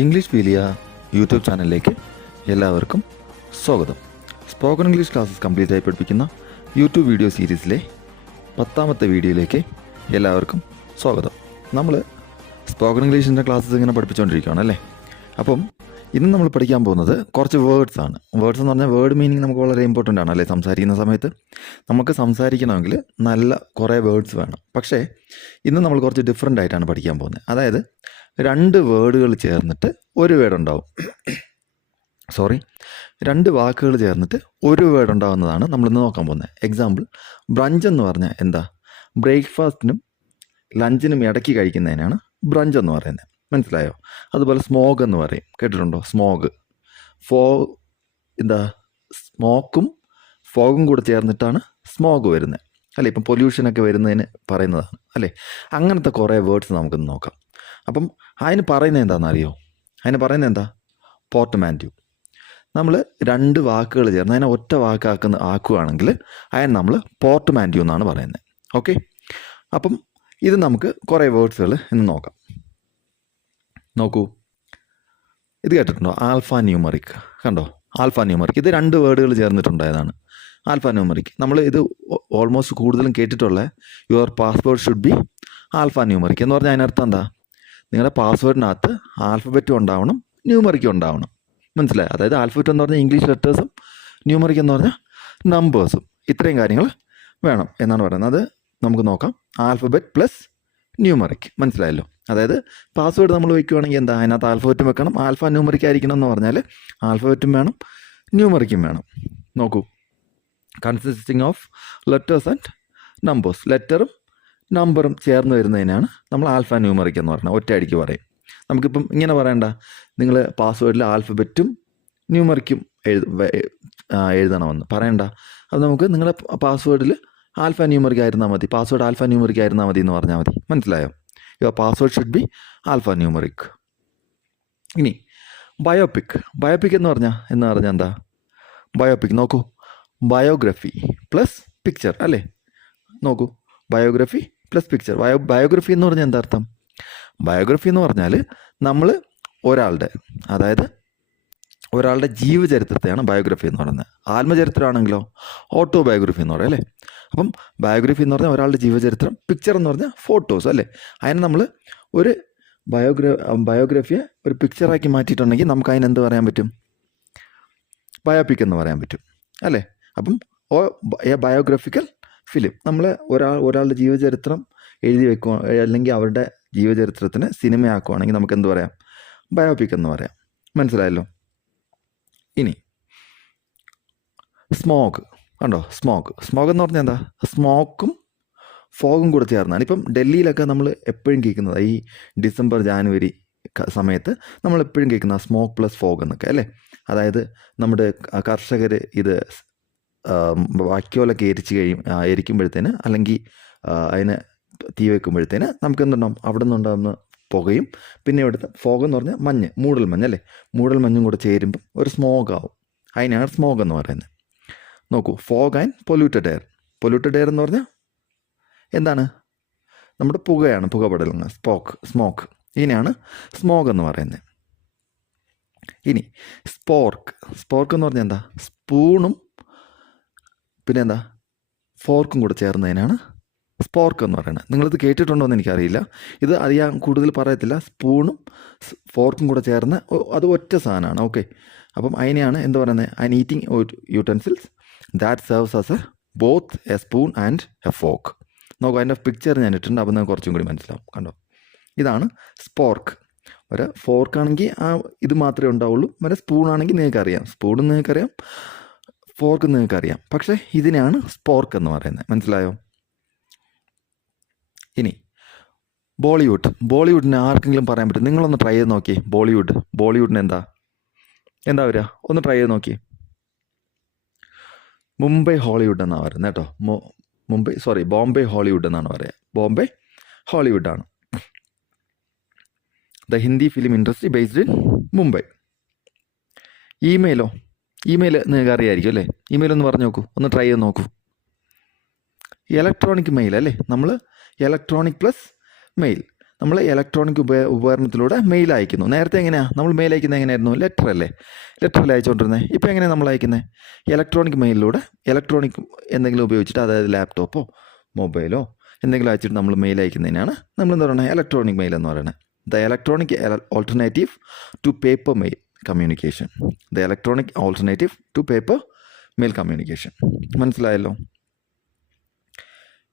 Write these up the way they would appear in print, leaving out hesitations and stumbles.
English pilea YouTube ചാനലിലേക്ക് എല്ലാവർക്കും സ്വാഗതം. സ്പോക്കൺ ഇംഗ്ലീഷ് ക്ലാസ്സസ് കംപ്ലീറ്റ് ആയി പഠിപ്പിക്കുന്ന യൂട്യൂബ് വീഡിയോ സീരീസിലെ 10ാമത്തെ വീഡിയോയിലേക്ക് എല്ലാവർക്കും സ്വാഗതം. നമ്മൾ സ്പോക്കൺ ഇംഗ്ലീഷിൻ്റെ ക്ലാസ്സസ് ഇങ്ങനെ പഠിപ്പിച്ചുകൊണ്ടിരിക്കുകയാണ് അല്ലേ. അപ്പം ഇന്ന് നമ്മൾ പഠിക്കാൻ പോകുന്നത് കുറച്ച് വേർഡ്സ് ആണ്. വേർഡ്സ് എന്ന് പറഞ്ഞാൽ വേർഡ് മീനിങ് നമുക്ക് വളരെ ഇമ്പോർട്ടൻ്റ് ആണ് അല്ലേ. സംസാരിക്കുന്ന സമയത്ത് നമുക്ക് സംസാരിക്കണമെങ്കിൽ നല്ല കുറേ വേർഡ്സ് വേണം. പക്ഷേ ഇന്ന് നമ്മൾ കുറച്ച് ഡിഫറെൻ്റ് ആയിട്ടാണ് പഠിക്കാൻ പോകുന്നത്. അതായത് 2 വേർഡുകൾ ചേർന്നിട്ട് ഒരു വേർഡ് ഉണ്ടാവും. 2 വാക്കുകൾ ചേർന്നിട്ട് ഒരു വേർഡ് ഉണ്ടാകുന്നതാണ് നമ്മളിന്ന് നോക്കാൻ പോകുന്നത്. എക്സാമ്പിൾ, ബ്രഞ്ച് എന്ന് പറഞ്ഞാൽ എന്താ? ബ്രേക്ക്ഫാസ്റ്റിനും ലഞ്ചിനും ഇടയ്ക്ക് കഴിക്കുന്നതിനാണ് ബ്രഞ്ച് എന്ന് പറയുന്നത്. മനസ്സിലായോ? അതുപോലെ സ്മോഗ് എന്ന് പറയും, കേട്ടിട്ടുണ്ടോ? സ്മോഗ്, സ്മോക്കും ഫോഗും കൂടെ ചേർന്നിട്ടാണ് സ്മോഗ് വരുന്നത് അല്ലേ. ഇപ്പം പൊല്യൂഷനൊക്കെ വരുന്നതിന് പറയുന്നതാണ് അല്ലേ. അങ്ങനത്തെ കുറേ വേർഡ്സ് നമുക്കൊന്ന് നോക്കാം. അപ്പം അതിന് പറയുന്നത് എന്താണെന്ന് അറിയോ? അതിന് പറയുന്നത് എന്താ? പോർട്ട്മാൻറ്റു. നമ്മൾ 2 വാക്കുകൾ ചേർന്ന് അതിനെ ഒറ്റ ആക്കുകയാണെങ്കിൽ അതിന് നമ്മൾ പോർട്ട്മാൻറ്റു എന്നാണ് പറയുന്നത്. ഓക്കെ, അപ്പം ഇത് നമുക്ക് കുറേ വേർഡ്സുകൾ ഇന്ന് നോക്കാം. നോക്കൂ, ഇത് കേട്ടിട്ടുണ്ടോ? Alphanumeric. കണ്ടോ? Alphanumeric. ഇത് 2 വേർഡുകൾ ചേർന്നിട്ടുണ്ടായതാണ് ആൽഫ ന്യൂമറിക്. നമ്മൾ ഇത് ഓൾമോസ്റ്റ് കൂടുതലും കേട്ടിട്ടുള്ള your password should be alpha numeric എന്ന് പറഞ്ഞാൽ അതിനർത്ഥം എന്താ? നിങ്ങളുടെ പാസ്വേഡിനകത്ത് ആൽഫബറ്റും ഉണ്ടാവണം, ന്യൂമറിക്കും ഉണ്ടാവണം. മനസ്സിലായി? അതായത് ആൽഫബറ്റ് എന്ന് പറഞ്ഞാൽ ഇംഗ്ലീഷ് ലെറ്റേഴ്സും ന്യൂമറിക് എന്ന് പറഞ്ഞാൽ നമ്പേഴ്സും, ഇത്രയും കാര്യങ്ങൾ വേണം എന്നാണ് പറയുന്നത്. അത് നമുക്ക് നോക്കാം. Alphabet plus numeric. മനസ്സിലായല്ലോ? അതായത് പാസ്വേഡ് നമ്മൾ വയ്ക്കുകയാണെങ്കിൽ എന്താ? അതിനകത്ത് ആൽഫബറ്റും വെക്കണം, ആൽഫ ന്യൂമറിക് ആയിരിക്കണം എന്ന് പറഞ്ഞാൽ ആൽഫബറ്റും വേണം, ന്യൂമറിക്കും വേണം. നോക്കൂ, consisting of letters and numbers. ലെറ്ററും നമ്പറും ചേർന്ന് വരുന്നതിനാണ് നമ്മൾ ആൽഫ ന്യൂമറിക് എന്ന് പറയുന്നത്. ഒറ്റയടിക്ക് പറയും. നമുക്കിപ്പം ഇങ്ങനെ പറയണ്ട, നിങ്ങൾ പാസ്വേഡിൽ ആൽഫബറ്റും ന്യൂമറിക്കും എഴുതണമെന്ന് പറയണ്ട. അത് നമുക്ക് നിങ്ങളുടെ പാസ്വേഡിൽ ആൽഫ ന്യൂമറിക് ആയിരുന്നാൽ മതി, പാസ്വേഡ് ആൽഫ ന്യൂമറിക് ആയിരുന്നാൽ മതി എന്ന് പറഞ്ഞാൽ മതി. മനസ്സിലായോ? Your password should be alpha numeric. ഇനി ബയോപിക്. ബയോപിക് എന്ന് പറഞ്ഞാൽ എന്താ? ബയോപിക് നോക്കൂ, ബയോഗ്രഫി പ്ലസ് പിക്ചർ അല്ലേ. നോക്കൂ, ബയോഗ്രഫി പ്ലസ് പിക്ചർ. ബയോഗ്രഫി എന്ന് പറഞ്ഞാൽ എന്താ അർത്ഥം? ബയോഗ്രഫി എന്ന് പറഞ്ഞാൽ നമ്മൾ ഒരാളുടെ ജീവചരിത്രത്തെയാണ് ബയോഗ്രഫി എന്ന് പറയുന്നത്. ആത്മചരിത്രമാണെങ്കിലോ ഓട്ടോബയോഗ്രഫി എന്ന് പറയും അല്ലേ. അപ്പം ബയോഗ്രഫി എന്ന് പറഞ്ഞാൽ ഒരാളുടെ ജീവചരിത്രം, പിക്ചർ എന്ന് പറഞ്ഞാൽ ഫോട്ടോസ് അല്ലേ. അതിന് നമ്മൾ ഒരു ബയോഗ്രഫിയെ ഒരു പിക്ചറാക്കി മാറ്റിയിട്ടുണ്ടെങ്കിൽ നമുക്ക് അതിനെന്ത് പറയാൻ പറ്റും? ബയോപിക് എന്ന് പറയാൻ പറ്റും അല്ലേ. അപ്പം ബയോഗ്രഫിക്കൽ ഫിലിം. നമ്മൾ ഒരാളുടെ ജീവചരിത്രം എഴുതി വെക്കുക അല്ലെങ്കിൽ അവരുടെ ജീവചരിത്രത്തിന് സിനിമയാക്കുകയാണെങ്കിൽ നമുക്ക് എന്ത് പറയാം? ബയോപിക് എന്ന് പറയാം. മനസ്സിലായല്ലോ? ഇനി സ്മോഗ്. കണ്ടോ? സ്മോഗ് എന്ന് പറഞ്ഞാൽ എന്താ? സ്മോക്കും ഫോഗും കൂടെ ചേർന്നാണ്. ഇപ്പം ഡൽഹിയിലൊക്കെ നമ്മൾ എപ്പോഴും കേൾക്കുന്നത്, ഈ ഡിസംബർ ജാനുവരി സമയത്ത് നമ്മൾ എപ്പോഴും കേൾക്കുന്ന സ്മോക്ക് പ്ലസ് ഫോഗ് എന്നൊക്കെ അല്ലേ. അതായത് നമ്മുടെ കർഷകർ ഇത് വൈക്കോലൊക്കെ എരിക്കുമ്പോഴത്തേന് അല്ലെങ്കിൽ അതിന് തീ വയ്ക്കുമ്പോഴത്തേന് നമുക്ക് എന്തുണ്ടാവും? അവിടെ നിന്നുണ്ടാകുന്ന പുകയും പിന്നെ ഇവിടുത്തെ ഫോഗ് എന്ന് പറഞ്ഞാൽ മഞ്ഞ്, മൂടൽമഞ്ഞ് അല്ലേ. മൂടൽമഞ്ഞും കൂടെ ചേരുമ്പം ഒരു സ്മോഗ് ആവും. അതിനാണ് സ്മോഗ് എന്ന് പറയുന്നത്. നോക്കൂ, fog and polluted air. Polluted air എന്ന് പറഞ്ഞാൽ എന്താണ്? നമ്മുടെ പുകയാണ്, പുകപടലാണ് സ്മോക്ക്. ഇതിനെയാണ് സ്മോഗ് എന്ന് പറയുന്നത്. ഇനി സ്പോർക്ക് എന്ന് പറഞ്ഞാൽ എന്താ? സ്പൂണും പിന്നെ എന്താ? ഫോർക്കും കൂടെ ചേർന്നതിനാണ് സ്പോർക്ക് എന്ന് പറയുന്നത്. നിങ്ങളിത് കേട്ടിട്ടുണ്ടോ എന്ന് എനിക്കറിയില്ല. ഇത് ഞാൻ കൂടുതൽ പറയത്തില്ല. സ്പൂണും ഫോർക്കും കൂടെ ചേർന്ന് അത് ഒറ്റ സാധനമാണ്. ഓക്കെ, അപ്പം അതിനെയാണ് എന്ത് പറയുന്നത്? An eating utensils that serves as both A spoon and A fork. നോക്കൂ, അതിൻ്റെ പിക്ചർ ഞാൻ ഇട്ടിട്ടുണ്ട്. അപ്പം നിങ്ങൾക്ക് കുറച്ചും കൂടി മനസ്സിലാവും. കണ്ടോ? ഇതാണ് സ്പോർക്ക്. ഒരു ഫോർക്കാണെങ്കിൽ ഇത് മാത്രമേ ഉണ്ടാവുള്ളൂ. ഒരു സ്പൂണാണെങ്കിൽ നിങ്ങൾക്കറിയാം, സ്പൂണും നിങ്ങൾക്കറിയാം, ഫോർക്ക് നിങ്ങൾക്കറിയാം. പക്ഷേ ഇതിനെയാണ് സ്പോർക്ക് എന്ന് പറയുന്നത്. മനസ്സിലായോ? ഇനി ബോളിവുഡിന് ആർക്കെങ്കിലും പറയാൻ പറ്റും? നിങ്ങളൊന്ന് ട്രൈ ചെയ്ത് നോക്കി. ബോളിവുഡിന് എന്താ വരിക? ഒന്ന് ട്രൈ ചെയ്ത് നോക്കി. മുംബൈ ഹോളിവുഡ് എന്നാണ് പറയുന്നത് കേട്ടോ. ബോംബെ ഹോളിവുഡ് എന്നാണ് പറയുക. ബോംബെ ഹോളിവുഡാണ്. The Hindi film industry based in Mumbai. Email നിങ്ങൾക്ക് അറിയാമായിരിക്കും അല്ലേ. ഇമെയിൽ ഒന്ന് പറഞ്ഞു നോക്കൂ, ഒന്ന് ട്രൈ ചെയ്ത് നോക്കൂ. ഇലക്ട്രോണിക് മെയിൽ അല്ലേ. നമ്മൾ ഇലക്ട്രോണിക് പ്ലസ് മെയിൽ. നമ്മൾ ഇലക്ട്രോണിക് ഉപകരണത്തിലൂടെ മെയിൽ അയക്കുന്നു. നേരത്തെ എങ്ങനെയാണ് നമ്മൾ മെയിൽ അയക്കുന്നത്? എങ്ങനെയായിരുന്നു? ലെറ്റർ അല്ലേ, ലെറ്ററിൽ അയച്ചുകൊണ്ടിരുന്നത്. ഇപ്പോൾ എങ്ങനെയാണ് നമ്മൾ അയക്കുന്നത്? ഇലക്ട്രോണിക് മെയിലിലൂടെ, ഇലക്ട്രോണിക് എന്തെങ്കിലും ഉപയോഗിച്ചിട്ട്, അതായത് ലാപ്ടോപ്പോ മൊബൈലോ എന്തെങ്കിലും അയച്ചിട്ട് നമ്മൾ മെയിൽ അയക്കുന്നതിനാണ് നമ്മൾ എന്താ പറയുന്നത്? ഇലക്ട്രോണിക് മെയിൽ എന്ന് പറയുന്നത്. The electronic alternative to paper mail communication. The electronic alternative to paper mail communication. മനസ്സിലായല്ലോ?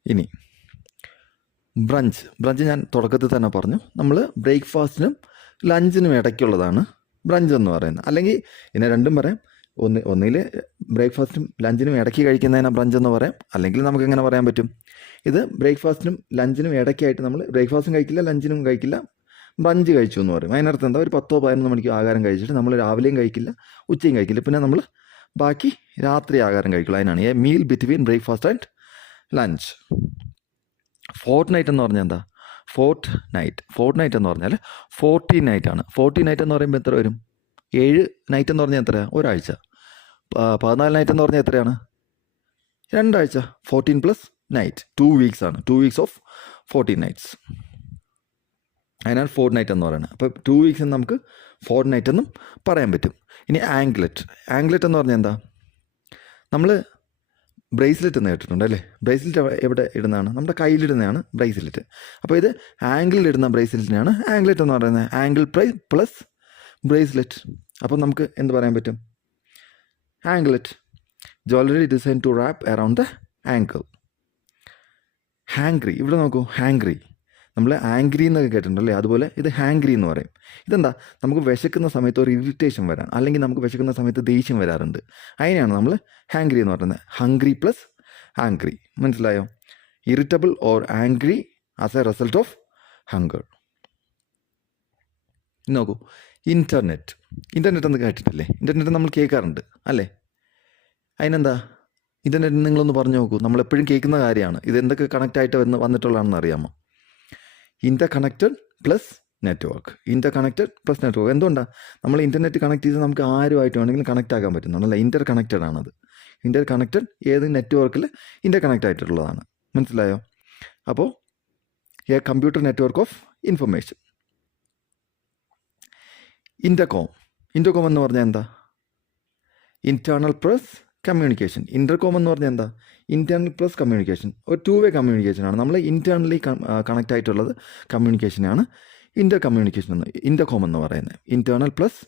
ഇനി ബ്രഞ്ച് ഞാൻ തുടക്കത്തിൽ തന്നെ പറഞ്ഞു. നമ്മൾ ബ്രേക്ക്ഫാസ്റ്റിനും ലഞ്ചിനും ഇടയ്ക്കുള്ളതാണ് ബ്രഞ്ച് എന്ന് പറയുന്നത്. അല്ലെങ്കിൽ ഇതിനെ രണ്ടും പറയാം. ഒന്നിൽ ബ്രേക്ക്ഫാസ്റ്റിനും ലഞ്ചിനും ഇടയ്ക്ക് കഴിക്കുന്നതിനാണ് ബ്രഞ്ച് എന്ന് പറയാം. അല്ലെങ്കിൽ നമുക്ക് എങ്ങനെ പറയാൻ പറ്റും? ഇത് ബ്രേക്ക്ഫാസ്റ്റിനും ലഞ്ചിനും ഇടയ്ക്കായിട്ട് നമ്മൾ ബ്രേക്ക്ഫാസ്റ്റും കഴിക്കില്ല, ലഞ്ചിനും കഴിക്കില്ല, ബ്രഞ്ച് കഴിച്ചു എന്ന് പറയും. അതിനർത്ഥം എന്താ? ഒരു 10-11 മണിക്ക് ആഹാരം കഴിച്ചിട്ട് നമ്മൾ രാവിലെയും കഴിക്കില്ല, ഉച്ചയും കഴിക്കില്ല, പിന്നെ നമ്മൾ ബാക്കി രാത്രി ആഹാരം കഴിക്കുള്ളൂ. അതിനാണ് A meal between breakfast and lunch. Fort night എന്ന് പറഞ്ഞാൽ എന്താ? ഫോർട്ട് നൈറ്റ് എന്ന് പറഞ്ഞാൽ 14 നൈറ്റാണ്. 14 നൈറ്റ് എന്ന് പറയുമ്പോൾ എത്ര വരും? 7 നൈറ്റ് എന്ന് പറഞ്ഞാൽ എത്രയാണ്? ഒരാഴ്ച. 14 നൈറ്റ് എന്ന് പറഞ്ഞാൽ എത്രയാണ്? 2 ആഴ്ച. 14 പ്ലസ് നൈറ്റ് 2 വീക്സ് ആണ്. 2 വീക്സ് ഓഫ് 14 നൈറ്റ്സ്. അതിനാണ് ഫോർട്ട് നൈറ്റ് എന്ന് പറയുന്നത്. അപ്പോൾ 2 വീക്സ് എന്ന് നമുക്ക് ഫോർട്ട് നൈറ്റ് എന്നും പറയാൻ പറ്റും. ഇനി ആംഗ്ലെറ്റ് എന്ന് പറഞ്ഞാൽ എന്താ? നമ്മൾ ബ്രേസ്ലെറ്റ് എന്ന് കേട്ടിട്ടുണ്ട് അല്ലേ? ബ്രേസ്ലെറ്റ് എവിടെ ഇടുന്നതാണ്? നമ്മുടെ കയ്യിലിടുന്നതാണ് ബ്രേസ്ലെറ്റ്. അപ്പോൾ ഇത് ആംഗിളിലിടുന്ന ബ്രേസ്ലെറ്റിനാണ് ആംഗ്ലെറ്റ് എന്ന് പറയുന്നത്. Ankle plus bracelet. അപ്പോൾ നമുക്ക് എന്ത് പറയാൻ പറ്റും? Anklet. Jewellery design to wrap around the ankle. Hangry. ഇവിടെ നോക്കൂ, ഹാങ്ക്രി. നമ്മൾ ആംഗ്രി എന്നൊക്കെ കേട്ടിട്ടുണ്ടല്ലേ? അതുപോലെ ഇത് ഹാങ്ക്രി എന്ന് പറയും. ഇതെന്താ? നമുക്ക് വിശക്കുന്ന സമയത്ത് ഒരു ഇറിറ്റേഷൻ വരാൻ, അല്ലെങ്കിൽ നമുക്ക് വിശക്കുന്ന സമയത്ത് ദേഷ്യം വരാറുണ്ട്. അതിനെയാണ് നമ്മൾ ഹാങ്ക്രി എന്ന് പറയുന്നത്. Hungry plus angry. മനസ്സിലായോ? Irritable or angry as a result of hunger. നോക്കൂ, ഇൻ്റർനെറ്റ് എന്ന് കേട്ടിട്ടില്ലേ? ഇൻ്റർനെറ്റ് നമ്മൾ കേൾക്കാറുണ്ട് അല്ലേ? അതിനെന്താ? ഇൻ്റർനെറ്റ് നിങ്ങളൊന്ന് പറഞ്ഞു നോക്കൂ. നമ്മളെപ്പോഴും കേൾക്കുന്ന കാര്യമാണ്. ഇത് എന്തൊക്കെ കണക്റ്റായിട്ട് വന്നിട്ടുള്ളതാണെന്ന് അറിയാമോ? Interconnected plus network. എന്തുകൊണ്ടാണ് നമ്മൾ ഇൻ്റർനെറ്റ് കണക്ട് ചെയ്ത് നമുക്ക് ആരുമായിട്ട് വേണമെങ്കിലും കണക്റ്റ് ആക്കാൻ പറ്റുന്നുണ്ടല്ലേ? ഇൻ്റർ കണക്റ്റഡ് ആണത്. ഇൻ്റർ കണക്റ്റഡ് ഏത് നെറ്റ്വർക്കിൽ ഇൻ്റർ കണക്റ്റ് ആയിട്ടുള്ളതാണ്. മനസ്സിലായോ? അപ്പോൾ A computer network of information. Intercom എന്ന് പറഞ്ഞാൽ എന്താ? Internal plus communication. ഇൻ്റർകോം എന്ന് പറഞ്ഞാൽ എന്താ? Internal plus communication. ഒരു 2-വേ കമ്മ്യൂണിക്കേഷനാണ്. നമ്മൾ ഇൻറ്റേർണലി കണക്റ്റ് ആയിട്ടുള്ളത് കമ്മ്യൂണിക്കേഷനാണ് ഇൻ്റർകോം എന്ന് പറയുന്നത്. Internal plus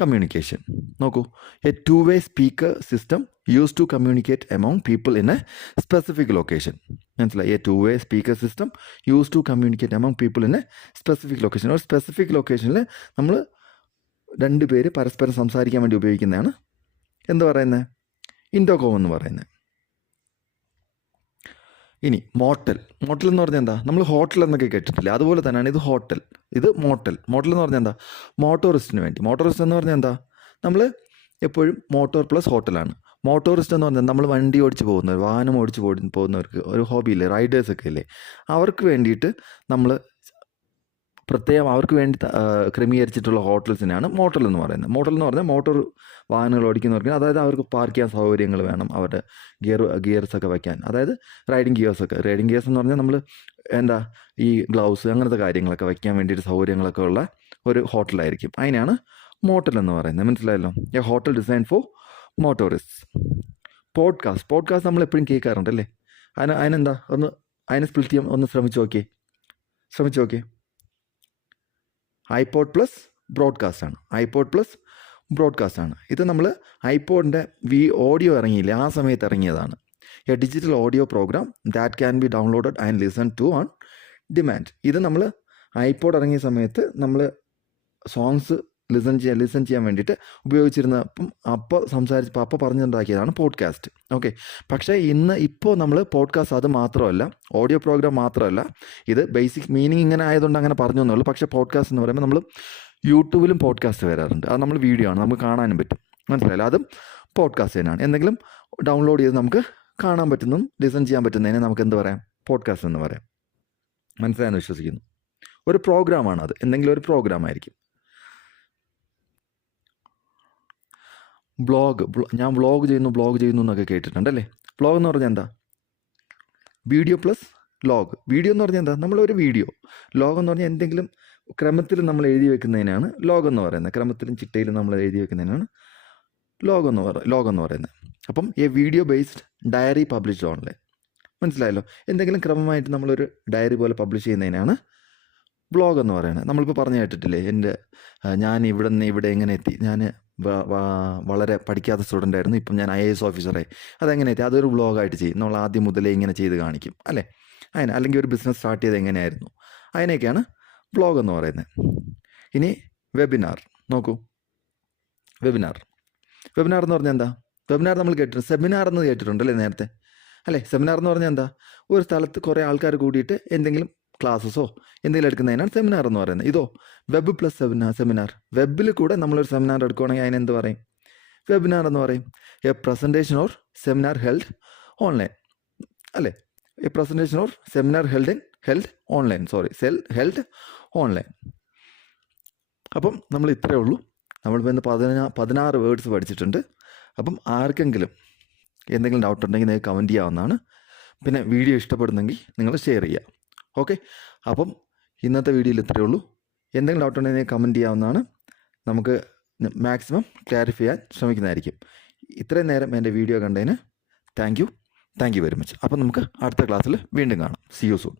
communication. നോക്കൂ, a two way speaker system use to communicate among people in a specific location. മനസ്സിലായി? A two way speaker system use to communicate among people in a specific location. ഒരു specific ലൊക്കേഷനിൽ നമ്മൾ 2 പേര് പരസ്പരം സംസാരിക്കാൻ വേണ്ടി ഉപയോഗിക്കുന്നതാണ് എന്ത് പറയുന്നത്? ഇൻ്റർകോം എന്ന് പറയുന്നത്. ഇനി മോട്ടൽ എന്ന് പറഞ്ഞാൽ എന്താ? നമ്മൾ ഹോട്ടൽ എന്നൊക്കെ കേട്ടിട്ടില്ലേ? അതുപോലെ തന്നെയാണ് ഇത് ഹോട്ടൽ, ഇത് മോട്ടൽ എന്ന് പറഞ്ഞാൽ എന്താ? മോട്ടോറിസ്റ്റിന് വേണ്ടി. മോട്ടോറിസ്റ്റ് എന്ന് പറഞ്ഞാൽ എന്താ? നമ്മൾ എപ്പോഴും മോട്ടോർ പ്ലസ് ഹോട്ടലാണ്. മോട്ടോറിസ്റ്റ് എന്ന് പറഞ്ഞാൽ നമ്മൾ വണ്ടി ഓടിച്ച് പോകുന്നവർ, വാഹനം ഓടിച്ച് പോകുന്നവർക്ക് ഒരു ഹോബിയില്ലേ, റൈഡേഴ്സൊക്കെ ഇല്ലേ, അവർക്ക് വേണ്ടിയിട്ട് നമ്മൾ പ്രത്യേകം അവർക്ക് വേണ്ടി ക്രമീകരിച്ചിട്ടുള്ള ഹോട്ടൽസിനാണ് മോട്ടൽ എന്ന് പറയുന്നത്. മോട്ടോർ വാഹനങ്ങൾ ഓടിക്കുന്നവർക്ക്, അതായത് അവർക്ക് പാർക്ക് ചെയ്യാൻ സൗകര്യങ്ങൾ വേണം, അവരുടെ ഗിയർസൊക്കെ വയ്ക്കാൻ, അതായത് റൈഡിങ് ഗിയേഴ്സ് എന്ന് പറഞ്ഞാൽ നമ്മൾ എന്താ ഈ ഗ്ലൗസ് അങ്ങനത്തെ കാര്യങ്ങളൊക്കെ വയ്ക്കാൻ വേണ്ടിയിട്ട് സൗകര്യങ്ങളൊക്കെ ഉള്ള ഒരു ഹോട്ടലായിരിക്കും. അതിനാണ് മോട്ടൽ എന്ന് പറയുന്നത്. മനസ്സിലായല്ലോ? A hotel design for motorist. Podcast നമ്മൾ എപ്പോഴും കേൾക്കാറുണ്ടല്ലേ? അതിനെന്താ? അതിനെ സ്പ്ലിറ്റ് ചെയ്യാൻ ഒന്ന് ശ്രമിച്ചു നോക്കിയേ. ഐപോഡ് പ്ലസ് ബ്രോഡ്കാസ്റ്റ് ആണ്. ഇത് നമ്മൾ ഐപോഡിൻ്റെ ഓഡിയോ ഇറങ്ങിയില്ലേ, ആ സമയത്ത് ഇറങ്ങിയതാണ്. A digital audio program that can be downloaded and listen to on demand. ഇത് നമ്മൾ ഐപോഡ് ഇറങ്ങിയ സമയത്ത് നമ്മൾ സോങ്സ് ലിസൺ ചെയ്യാൻ വേണ്ടിയിട്ട് ഉപയോഗിച്ചിരുന്നപ്പം അപ്പോൾ പറഞ്ഞുണ്ടാക്കിയതാണ് പോഡ്കാസ്റ്റ്. ഓക്കെ, പക്ഷേ ഇപ്പോൾ നമ്മൾ പോഡ്കാസ്റ്റ് അത് മാത്രമല്ല, ഓഡിയോ പ്രോഗ്രാം മാത്രമല്ല, ഇത് ബേസിക് മീനിങ് ഇങ്ങനെ ആയതുകൊണ്ട് അങ്ങനെ പറഞ്ഞു എന്നുള്ളൂ. പക്ഷേ പോഡ്കാസ്റ്റ് എന്ന് പറയുമ്പോൾ നമ്മൾ യൂട്യൂബിലും പോഡ്കാസ്റ്റ് വരാറുണ്ട്. അത് നമ്മൾ വീഡിയോ ആണ്, നമുക്ക് കാണാനും പറ്റും. മനസ്സിലായില്ല? അതും പോഡ്കാസ്റ്റ് തന്നെയാണ്. എന്തെങ്കിലും ഡൗൺലോഡ് ചെയ്ത് നമുക്ക് കാണാൻ പറ്റുന്നതും ലിസൺ ചെയ്യാൻ പറ്റുന്നതിനെ നമുക്ക് എന്ത് പറയാം? പോഡ്കാസ്റ്റ് എന്ന് പറയാം. മനസ്സിലായെന്ന് വിശ്വസിക്കുന്നു. ഒരു പ്രോഗ്രാമാണ് അത്, എന്തെങ്കിലും ഒരു പ്രോഗ്രാമായിരിക്കും. ഞാൻ വ്ളോഗ് ചെയ്യുന്നു എന്നൊക്കെ കേട്ടിട്ടുണ്ടല്ലേ? വ്ളോഗ് എന്ന് പറഞ്ഞാൽ എന്താ? Video plus log. വീഡിയോ എന്ന് പറഞ്ഞാൽ എന്താ? നമ്മളൊരു വീഡിയോ. ലോഗ് എന്ന് പറഞ്ഞാൽ എന്തെങ്കിലും ക്രമത്തിൽ നമ്മൾ എഴുതി വെക്കുന്നതിനാണ് ലോഗ് എന്ന് പറയുന്നത്. ക്രമത്തിലും ചിട്ടയിലും നമ്മൾ എഴുതി വെക്കുന്നതിനാണ് ലോഗ് എന്ന് പറയുന്നത്. അപ്പം a video based diary published online. മനസ്സിലായല്ലോ? എന്തെങ്കിലും ക്രമമായിട്ട് നമ്മളൊരു ഡയറി പോലെ പബ്ലിഷ് ചെയ്യുന്നതിനാണ് വ്ളോഗ് എന്ന് പറയുന്നത്. നമ്മളിപ്പോൾ പറഞ്ഞു കേട്ടിട്ടില്ലേ, ഞാൻ ഇവിടെ നിന്ന് ഇവിടെ എങ്ങനെ എത്തി, ഞാൻ വളരെ പഠിക്കാത്ത സ്റ്റുഡൻ്റ് ആയിരുന്നു, ഇപ്പം ഞാൻ IAS ഓഫീസറായി. അതെങ്ങനെ എത്തി? അതൊരു വ്ളോഗായിട്ട് ചെയ്യും. നമ്മൾ ആദ്യം മുതലേ ഇങ്ങനെ ചെയ്ത് കാണിക്കും അല്ലേ? അല്ലെങ്കിൽ ഒരു ബിസിനസ് സ്റ്റാർട്ട് ചെയ്ത് എങ്ങനെയായിരുന്നു, അതിനെയൊക്കെയാണ് വ്ളോഗ് എന്ന് പറയുന്നത്. ഇനി വെബിനാർ നോക്കൂ. വെബിനാർ എന്ന് പറഞ്ഞാൽ എന്താ? വെബിനാർ നമ്മൾ കേട്ടിട്ടുണ്ട്. സെമിനാർ എന്ന് കേട്ടിട്ടുണ്ടല്ലേ നേരത്തെ, അല്ലേ? സെമിനാർ എന്ന് പറഞ്ഞാൽ എന്താ? ഒരു സ്ഥലത്ത് കുറേ ആൾക്കാർ കൂടിയിട്ട് എന്തെങ്കിലും ക്ലാസ്സസോ എന്തെങ്കിലും എടുക്കുന്നതിനാണ് സെമിനാർ എന്ന് പറയുന്നത്. ഇതോ വെബ് പ്ലസ് സെമിനാർ. വെബിൽ കൂടെ നമ്മളൊരു സെമിനാർ എടുക്കുകയാണെങ്കിൽ അതിനെന്ത് പറയും? വെബിനാർ എന്ന് പറയും. A presentation or seminar held online, അല്ലേ? A presentation or seminar held online. അപ്പം നമ്മൾ ഇത്രയേ ഉള്ളൂ. നമ്മളിപ്പോൾ ഇന്ന് 16 വേർഡ്സ് പഠിച്ചിട്ടുണ്ട്. അപ്പം ആർക്കെങ്കിലും എന്തെങ്കിലും ഡൗട്ട് ഉണ്ടെങ്കിൽ നിങ്ങൾക്ക് കമൻറ്റ് ചെയ്യാവുന്നതാണ്. പിന്നെ വീഡിയോ ഇഷ്ടപ്പെടുന്നെങ്കിൽ നിങ്ങൾ ഷെയർ ചെയ്യുക. ഓക്കെ, അപ്പം ഇന്നത്തെ വീഡിയോയിൽ ഇത്രയേ ഉള്ളൂ. എന്തെങ്കിലും ഡൗട്ട് ഉണ്ടെങ്കിൽ നിങ്ങൾക്ക് കമൻറ്റ് ചെയ്യാവുന്നതാണ്. നമുക്ക് മാക്സിമം ക്ലാരിഫൈ ചെയ്യാൻ ശ്രമിക്കുന്നതായിരിക്കും. ഇത്രയും നേരം എൻ്റെ വീഡിയോ കണ്ടതിന് താങ്ക് യു വെരി മച്ച്. അപ്പം നമുക്ക് അടുത്ത ക്ലാസ്സിൽ വീണ്ടും കാണാം. C you soon.